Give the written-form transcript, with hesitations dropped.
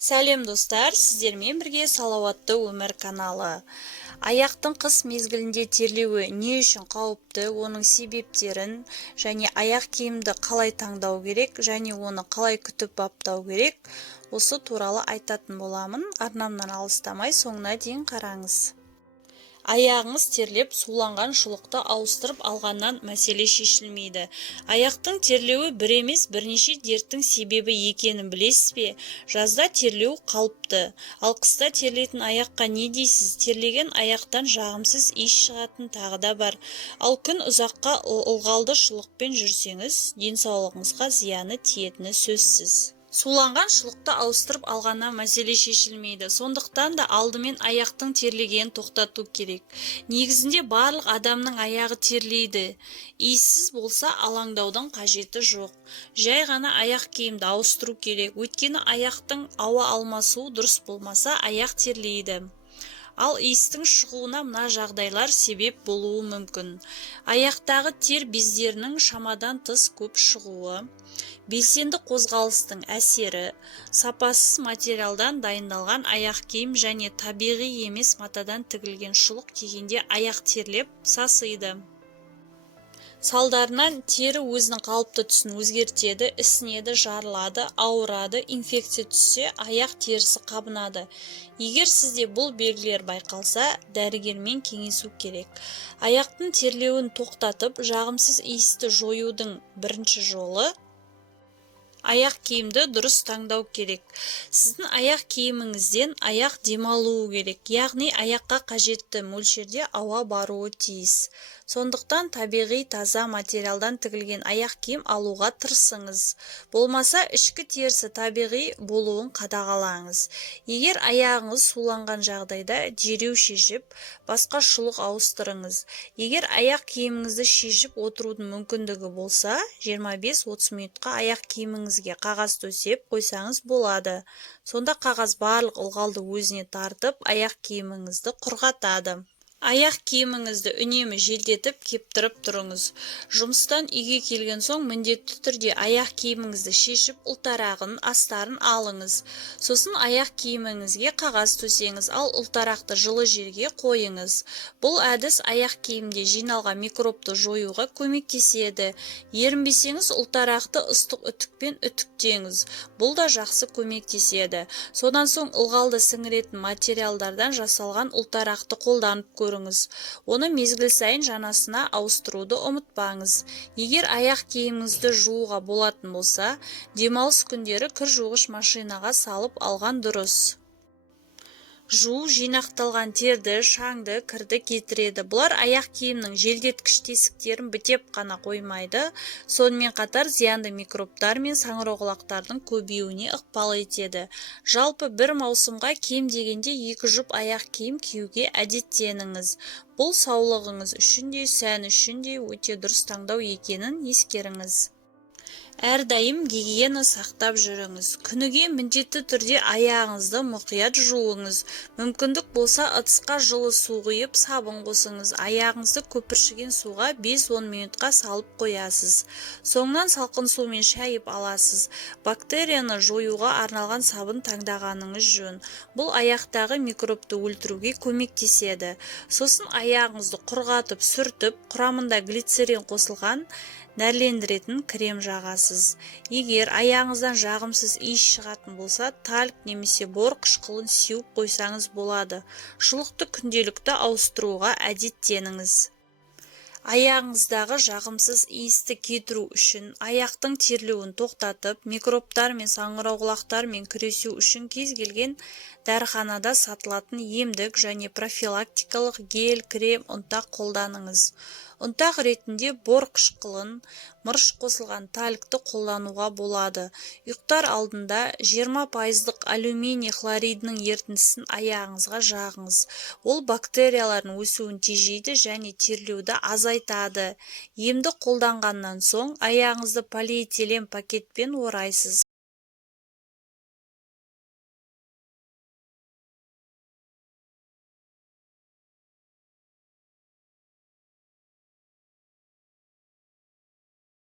Сәлем достар, сіздермен бірге салауатты өмір каналы. Аяқтың қыс мезгілінде терлеуі не үшін қауіпті, оның себептерін және аяқ киімді қалай таңдау керек және оны қалай күтіп баптау керек, осы туралы айтатын боламын. Арнамнан алыстамай соңына дейін қараңыз. Аяғыңыз терлеп, суланған шұлықты ауыстырып алғаннан мәселе шешілмейді. Аяқтың терлеуі бір емес, бірнеше дерттің себебі екенін білесіз бе? Жазда терлеу қалыпты, ал қыста терлейтін аяққа не дейсіз? Терлеген аяқтан жағымсыз иіс шығатын тағы да бар. Ал күн ұзаққа ылғалды шұлықпен жүрсеңіз, денсаулығыңызға зияны тиетіні сөзсіз. Суланған шұлықты ауыстырып алғаннан мәселе шешілмейді. Сондықтан да алдымен аяқтың терлегенін тоқтату керек. Негізінде барлық адамның аяғы терлейді. Иіссіз болса алаңдаудың қажеті жоқ. Жай ғана аяқ киімді ауыстыру керек. Өйткені аяқтың ауа алмасуы дұрыс болмаса аяқ терлейді. Ал иістің шығуына мына жағдайлар себеп болуы мүмкін. Аяқтағы тер бездерінің шамадан тыс көп шығуы, белсенді қозғалыстың әсері, сапасыз материалдан дайындалған аяқ киім және табиғи емес матадан тігілген шұлық кигенде аяқ терлеп сасиды. Салдарынан тері өзінің қалыпты түсін өзгертеді, ісінеді, жарылады, ауырады, инфекция түссе аяқ терісі қабынады. Егер сізде бұл белгілер байқалса, дәрігермен кеңесу керек. Аяқтың терлеуін тоқтатып, жағымсыз иісті жоюдың бірінші жолы аяқ киімді дұрыс таңдау керек. Сіздің аяқ киіміңізден аяқ демалуы керек, яғни аяққа қажетті мөлшерде ауа баруы тиіс. Сондықтан табиғи таза материалдан тігілген аяқ киім алуға тырысыңыз. Болмаса ішкі терісі табиғи болуын қадағалаңыз. Егер аяғыңыз суланған жағдайда дереу шешіп, басқа шұлық ауыстырыңыз. Егер аяқ киіміңізді шешіп отырудың мүмкіндігі болса, 25-30 минутқа аяқ киіміңізге қағаз төсеп қойсаңыз болады. Сонда қағаз барлық ылғалды өзіне тартып, аяқ киіміңізді құрғатады. Аяқ киіміңізді үнемі желдетіп кептіріп тұрыңыз. Жұмыстан үйге келген соң міндетті түрде аяқ киіміңізді шешіп, ұлтарағын, астарын алыңыз. Сосын аяқ киіміңізге қағаз төсеңіз, ал ұлтарақты жылы жерге қойыңыз. Бұл әдіс аяқ киімде жиналған микробты жоюға көмектеседі. Ерінбесеңіз, ұлтарақты ыстық үтікпен үтіктеңіз. Бұл да жақсы көмектеседі. Содан соң ылғалды сіңіретін материалдардан жасалған ұлтарақты қолданып көріңіз. Оны мезгіл сайын жанасына ауыстыруды ұмытпаңыз. Егер аяқ киіміңізді жууға болатын болса, демалыс күндері кір жуғыш машинаға салып алған дұрыс. Жуу жинақталған терді, шаңды, кірді кетіреді. Бұлар аяқ киімнің желдеткіш тесіктерін бітеп қана қоймайды, сонымен қатар зиянды микробтар мен саңырауқұлақтардың көбеюіне ықпал етеді. Жалпы бір маусымға кем дегенде 2 жұп аяқ киім киюге әдеттеніңіз. Бұл саулығыңыз үшін де, сән үшін де өте дұрыс таңдау екенін ескеріңіз. Әрдайым гигиена сақтап жүріңіз. Күніге міндетті түрде аяғыңызды мұқият жуыңыз. Мүмкіндік болса ыдысқа жылы су құйып, сабын қосыңыз. Аяғыңызды көпіршіген суға 5-10 минутқа салып қоясыз. Соңынан салқын сумен шайып аласыз. Бактерияны жоюға арналған сабын таңдағаныңыз жөн. Бұл аяқтағы микробты өлтіруге көмектеседі. Сосын аяғыңызды құрғатып, сүртіп, құрамында глицерин қосылған нәрлендіретін крем жағасыз. Егер аяғыңыздан жағымсыз иіс шығатын болса, тальк немесе бор қышқылын сеуіп қойсаңыз болады. Шұлықты күнделікті ауыстыруға әдеттеніңіз. Аяғыңыздағы жағымсыз иісті кетіру үшін, аяқтың терлеуін тоқтатып, микробтар мен саңырауқұлақтармен күресу үшін кез келген дәріханада сатылатын емдік және профилактикалық гель, крем, ұнтақ қолданыңыз. Ұнтақ ретінде бор қышқылын, мырыш қосылған талькты қолдануға болады. Ұйықтар алдында 20% алюминий хлоридінің ертіндісін аяғыңызға жағыңыз. Ол бактериялардың өсуін тежейді және терлеуді азайтады. Емді қолданғаннан соң аяғыңызды полиэтилен пакетпен орайсыз.